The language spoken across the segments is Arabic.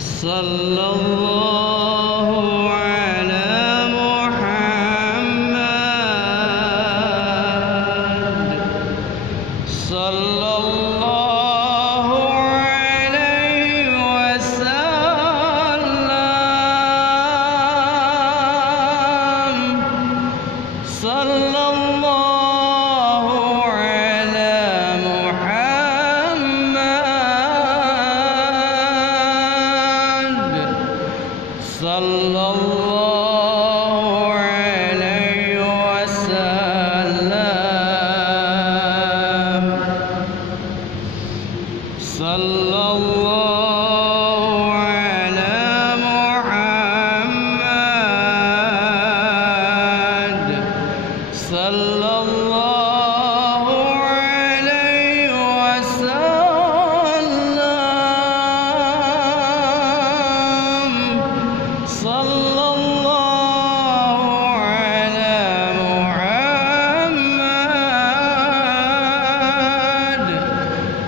صلى الله على محمد صلى الله عليه وسلم صلى الله على محمد صلى الله عليه وسلم صلى الله على محمد صلى الله عليه وسلم صلى الله على محمد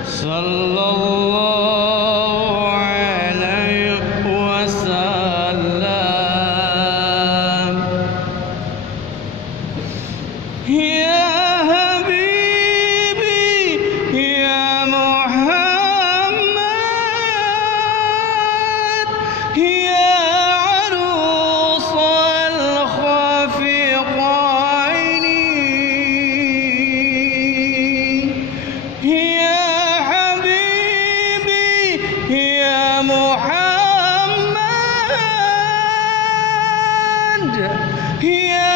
صلى الله عليه وسلم يا حبيبي يا محمد يا عروس الخفقين يا حبيبي يا محمد يا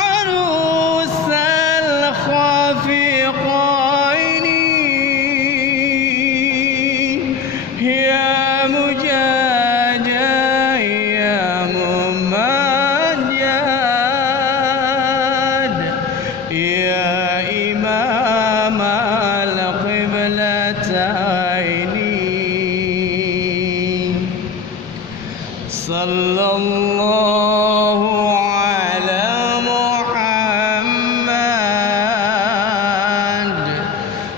عروس الخفقين يا مجاجا يا ممجد يا إمام القبلتين صلى الله على محمد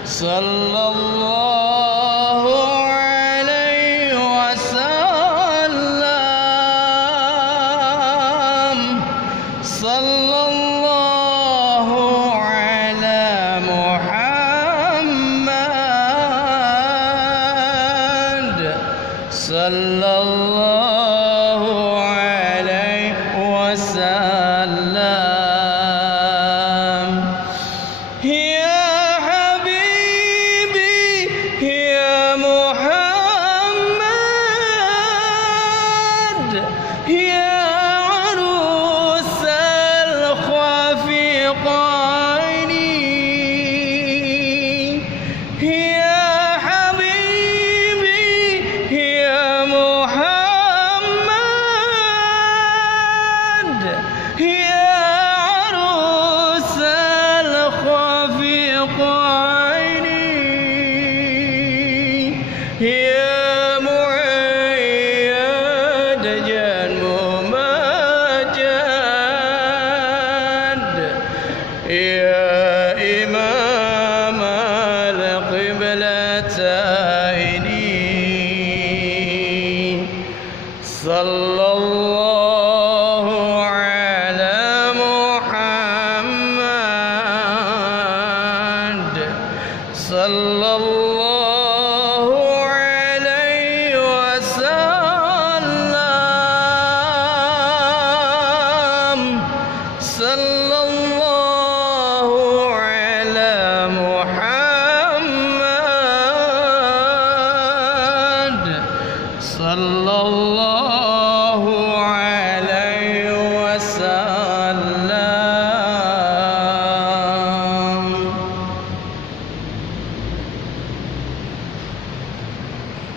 صلى الله عليه وسلم صلى الله على محمد صلى الله عليه وسلم يا حبيبي يا محمد يا عروس الخفقين يا حبيبي يا محمد يا عروس الخفقين يا معيد جن ممجد يا إمام القبلتين صلى الله على محمد صلى الله عليه وسلم صلى الله على محمد صلى الله